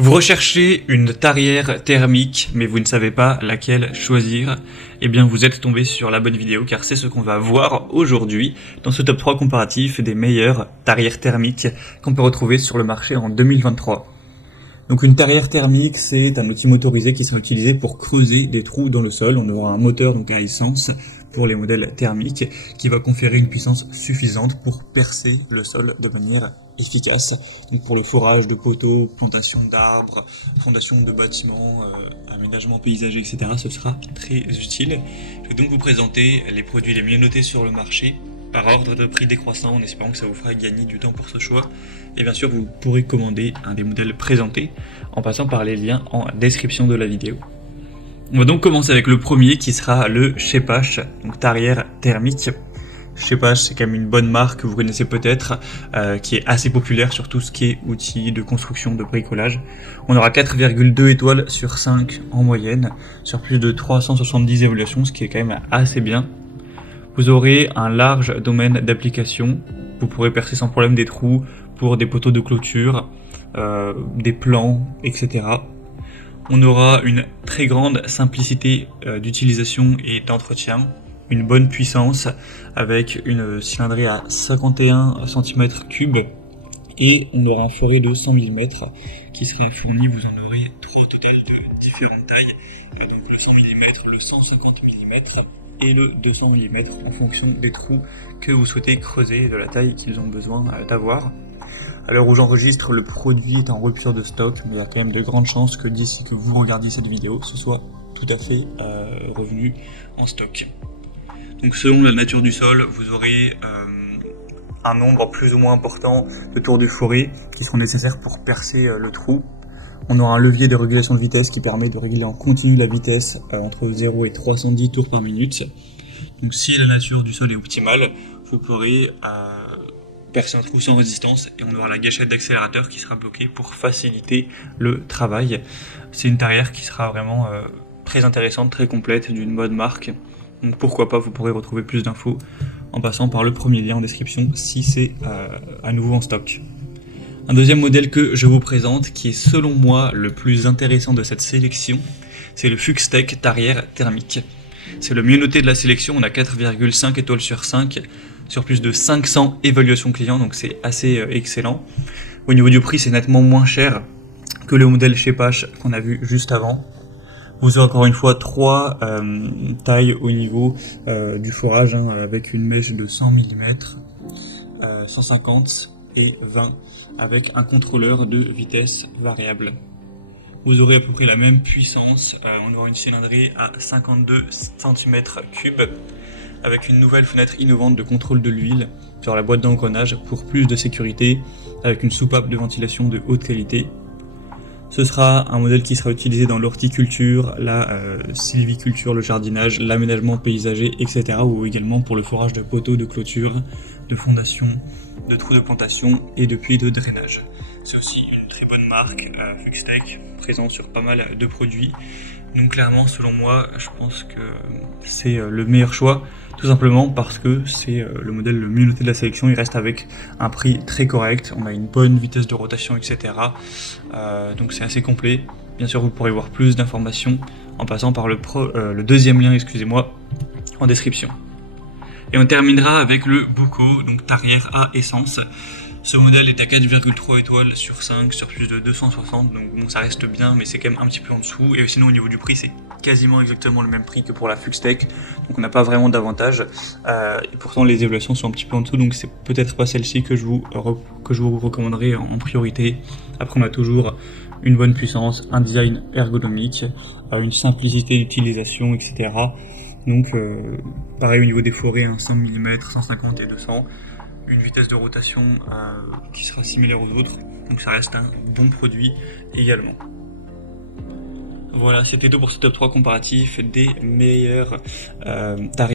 Vous recherchez une tarière thermique, mais vous ne savez pas laquelle choisir. Eh bien, vous êtes tombé sur la bonne vidéo, car c'est ce qu'on va voir aujourd'hui dans ce top 3 comparatif des meilleures tarières thermiques qu'on peut retrouver sur le marché en 2023. Donc une tarière thermique, c'est un outil motorisé qui sera utilisé pour creuser des trous dans le sol. On aura un moteur donc à essence pour les modèles thermiques qui va conférer une puissance suffisante pour percer le sol de manière efficace. Donc pour le forage de poteaux, plantation d'arbres, fondation de bâtiments, aménagement paysager, etc. Ce sera très utile. Je vais donc vous présenter les produits les mieux notés sur le marché par ordre de prix décroissant, en espérant que ça vous fera gagner du temps pour ce choix. Et bien sûr, vous pourrez commander un des modèles présentés en passant par les liens en description de la vidéo. On va donc commencer avec le premier qui sera le Schepasch, donc tarière thermique. Schepasch, c'est quand même une bonne marque que vous connaissez peut-être, qui est assez populaire sur tout ce qui est outils de construction, de bricolage. On aura 4,2 étoiles sur 5 en moyenne, sur plus de 370 évaluations, ce qui est quand même assez bien. Vous aurez un large domaine d'application. Vous pourrez percer sans problème des trous pour des poteaux de clôture, des plans, etc. On aura une très grande simplicité d'utilisation et d'entretien, une bonne puissance avec une cylindrée à 51 cm3 et on aura un forêt de 100 mm qui sera fourni. Vous en aurez 3 au total de différentes tailles, donc le 100 mm, le 150 mm et le 200 mm en fonction des trous que vous souhaitez creuser et de la taille qu'ils ont besoin d'avoir. À l'heure où j'enregistre, le produit est en rupture de stock, mais il y a quand même de grandes chances que d'ici que vous regardiez cette vidéo, ce soit tout à fait revenu en stock. Donc selon la nature du sol, vous aurez un nombre plus ou moins important de tours du forêt qui seront nécessaires pour percer le trou. On aura un levier de régulation de vitesse qui permet de régler en continu la vitesse entre 0 et 310 tours par minute. Donc si la nature du sol est optimale, vous pourrez percer un trou sans résistance et on aura la gâchette d'accélérateur qui sera bloquée pour faciliter le travail. C'est une tarière qui sera vraiment très intéressante, très complète, d'une bonne marque. Donc pourquoi pas, vous pourrez retrouver plus d'infos en passant par le premier lien en description si c'est à nouveau en stock. Un deuxième modèle que je vous présente, qui est selon moi le plus intéressant de cette sélection, c'est le Fuxtech tarière thermique. C'est le mieux noté de la sélection, on a 4,5 étoiles sur 5, sur plus de 500 évaluations clients, donc c'est assez excellent. Au niveau du prix, c'est nettement moins cher que le modèle Schepasch qu'on a vu juste avant. Vous aurez encore une fois 3 tailles au niveau du forage, avec une mèche de 100 mm, 150 et 20 avec un contrôleur de vitesse variable. Vous aurez à peu près la même puissance, on aura une cylindrée à 52 cm3 avec une nouvelle fenêtre innovante de contrôle de l'huile sur la boîte d'engrenage pour plus de sécurité, avec une soupape de ventilation de haute qualité. Ce sera un modèle qui sera utilisé dans l'horticulture, la sylviculture, le jardinage, l'aménagement paysager, etc. ou également pour le forage de poteaux de clôture, de fondation, de trous de plantation et de puits de drainage. C'est aussi une très bonne marque, Fuxtech, présente sur pas mal de produits. Donc clairement, selon moi, je pense que c'est le meilleur choix, tout simplement parce que c'est le modèle le mieux noté de la sélection. Il reste avec un prix très correct, on a une bonne vitesse de rotation, etc. Donc c'est assez complet. Bien sûr, vous pourrez voir plus d'informations en passant par le deuxième lien, en description. Et on terminera avec le Buco, donc tarière à essence. Ce modèle est à 4,3 étoiles sur 5, sur plus de 260, donc bon, ça reste bien, mais c'est quand même un petit peu en dessous. Et sinon, au niveau du prix, c'est quasiment exactement le même prix que pour la Fuxtech, donc on n'a pas vraiment d'avantage. Et pourtant, les évaluations sont un petit peu en dessous, donc c'est peut-être pas celle-ci que je vous recommanderais en priorité. Après, on a toujours une bonne puissance, un design ergonomique, une simplicité d'utilisation, etc. Donc, pareil au niveau des forêts, 100 mm, 150 et 200. Une vitesse de rotation qui sera similaire aux autres, donc ça reste un bon produit également. Voilà, c'était tout pour ce top 3 comparatif des meilleurs tarifs.